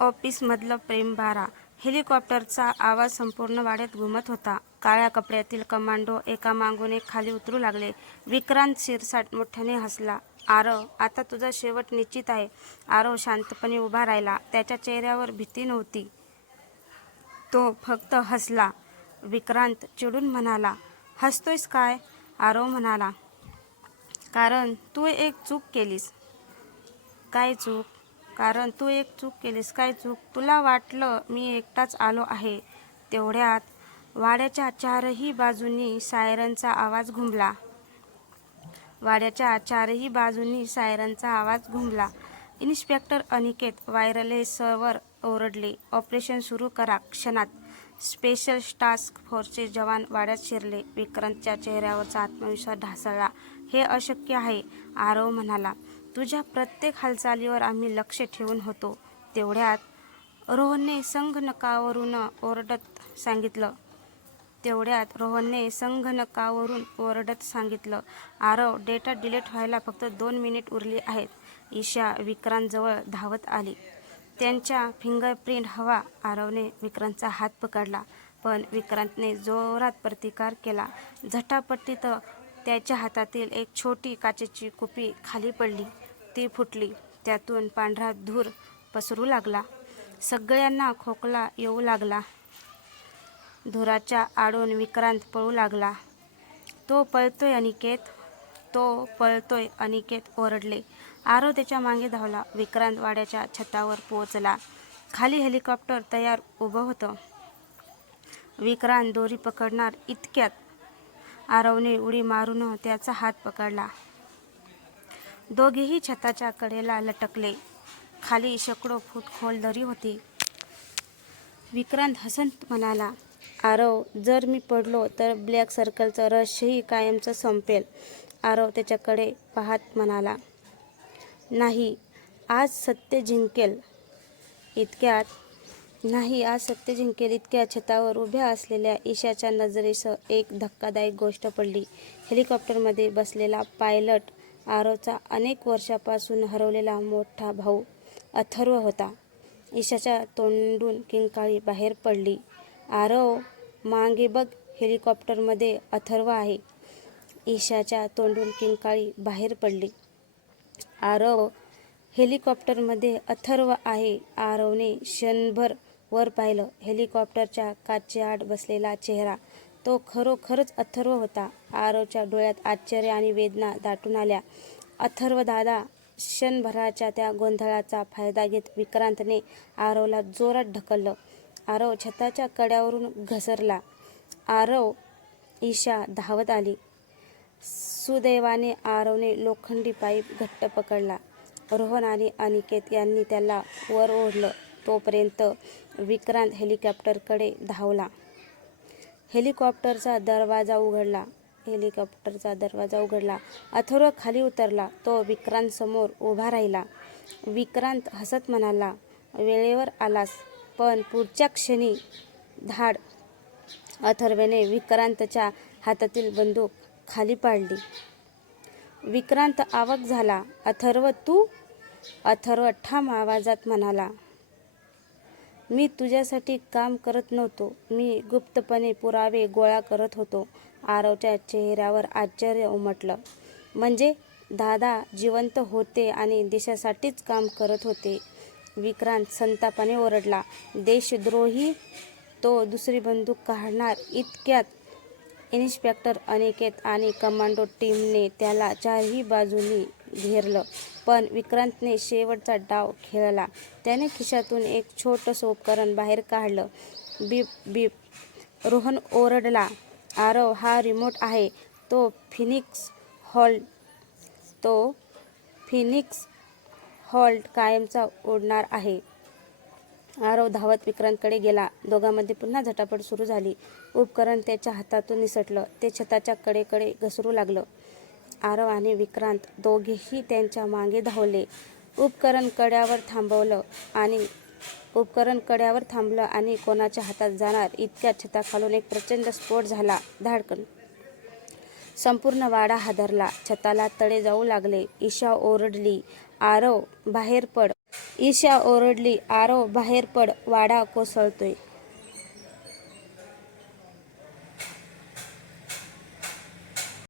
ऑफिसमधलं प्रेमबारा. हेलिकॉप्टरचा आवाज संपूर्ण वाड्यात घुमत होता. काळ्या कपड्यातील कमांडो एकामागून एक खाली उतरू लागले. विक्रांत शिरसाट मोठ्याने हसला. आरव, आता तुझा शेवट निश्चित आहे. आरव शांतपणे उभा राहिला. त्याच्या चेहऱ्यावर भीती नव्हती. तो फक्त हसला. विक्रांत चिडून म्हणाला, हसतोयस काय? आरव म्हणाला, कारण तू एक चूक केलीस. काय चूक? कारण तू एक चूक केलीस. काय चूक? तुला वाटलं मी एकटाच आलो आहे. तेवढ्यात वाड्याच्या चारही बाजूंनी सायरनचा आवाज घुमला. वाड्याच्या चारही बाजूंनी सायरनचा आवाज घुमला. इन्स्पेक्टर अनिकेत वायरलेसवर ओरडले, ऑपरेशन सुरू करा क्षणात. स्पेशल टास्क फोर्सचे जवान वाड्यात शिरले. विक्रांतच्या चेहऱ्यावरचा आत्मविश्वास ढासळला. हे अशक्य आहे, आरव म्हणाला. तुझ्या प्रत्येक हालचालीवर आम्ही लक्ष ठेवून होतो. तेवढ्यात रोहनने संगणकावरून ओरडत सांगितलं, आरव, डेटा डिलीट व्हायला फक्त 2 मिनिट उरली आहेत. ईशा विक्रांतजवळ धावत आली. त्यांच्या फिंगरप्रिंट हवा. आरवने विक्रांतचा हात पकडला, पण विक्रांतने जोरात प्रतिकार केला. झटापटीत त्याच्या हातातील एक छोटी काचेची कुपी खाली पडली. ती फुटली. त्यातून पांढरा धूर पसरू लागला. सगळ्यांना खोकला येऊ लागला. धुराच्या आडून विक्रांत पळू लागला. तो पळतोय अनिकेत, तो पळतोय, अनिकेत ओरडले. आरव त्याच्या मागे धावला. विक्रांत वाड्याच्या छतावर पोहोचला. खाली हेलिकॉप्टर तयार उभं होतं. विक्रांत दोरी पकडणार इतक्यात आरवने उडी मारून त्याचा हात पकडला. दोघेही छताच्या कडेला लटकले. खाली शेकडो फूट खोल दरी होती. विक्रांत हसत म्हणाला, आरव, जर मी पडलो तर ब्लॅक सर्कलचं रहस्यही कायमचं संपेल. आरव त्याच्याकडे पाहत म्हणाला, नाही, आज सत्य जिंकेल. इतक्यात छतावर उभ्या असलेल्या ईशाच्या नजरेसह एक धक्कादायक गोष्ट पडली. हेलिकॉप्टरमध्ये बसलेला पायलट आरवचा अनेक वर्षांपासून हरवलेला मोठा भाऊ अथर्व होता. ईशाच्या तोंडून किंकाळी बाहेर पडली. आरव, मागे बघ, हेलिकॉप्टरमध्ये अथर्व आहे. ईशाच्या तोंडून किंकाळी बाहेर पडली. आरव, हेलिकॉप्टरमध्ये अथर्व आहे. आरवने क्षणभर वर पाहिलं. हेलिकॉप्टरच्या काचेआड बसलेला चेहरा, तो खरोखरच अथर्व होता. आरवच्या डोळ्यात आश्चर्य आणि वेदना दाटून आल्या. अथर्व दादा. क्षणभराच्या त्या गोंधळाचा फायदा घेत विक्रांतने आरवला जोरात ढकललं. आरव छताच्या कड्यावरून घसरला. आरव, ईशा धावत आली. सुदैवाने आरवने लोखंडी पाईप घट्ट पकडला. रोहन आणि अनिकेत यांनी त्याला वर ओढलं. तोपर्यंत विक्रांत हेलिकॉप्टरकडे धावला. हेलिकॉप्टरचा दरवाजा उघडला. अथर्व खाली उतरला. तो विक्रांतसमोर उभा राहिला. विक्रांत हसत म्हणाला, वेळेवर आलास. पण पुढच्या क्षणी धाड. अथर्वने विक्रांतच्या हातातील बंदूक खाली पाडली. विक्रांत अवाक झाला. अथर्व, तू? अथर्व ठाम आवाजात म्हणाला, मी तुझ्यासाठी काम करत नव्हतो. मी गुप्तपणे पुरावे गोळा करत होतो. आरवच्या चेहऱ्यावर आश्चर्य उमटलं. म्हणजे दादा जिवंत होते आणि देशासाठीच काम करत होते? विक्रांत संतापाने ओरडला, देशद्रोही. तो दुसरी बंदूक काढणार इतक्यात इन्स्पेक्टर अनिकेत आणि कमांडो टीमने त्याला चारही बाजूंनी घेरलं. पण विक्रांतने शेवटचा डाव खेळला. त्याने खिशातून एक छोटंसं उपकरण बाहेर काढलं. बीप बीप. रोहन ओरडला, आरव, हा रिमोट आहे. तो फिनिक्स हॉल्ट कायमचा उडणार आहे. आरव धावत विक्रांतकडे गेला. दोघांमध्ये पुन्हा झटापट सुरू झाली. उपकरण त्याच्या हातातून निसटलं. ते छताच्या कडेकडे घसरू लागलं. आरव आणि विक्रांत दोघेही त्यांच्या मागे धावले. उपकरण कड्यावर थांबलं आणि कोणाच्या हातात जाणार इतक्यात छताखालून एक प्रचंड स्फोट झाला. धाडकन. संपूर्ण वाडा हादरला. छताला तडे जाऊ लागले. ईशा ओरडली, आरव, बाहेर पड. ईशा ओरडली, आरव बाहेर पड, वाडा कोसळतोय.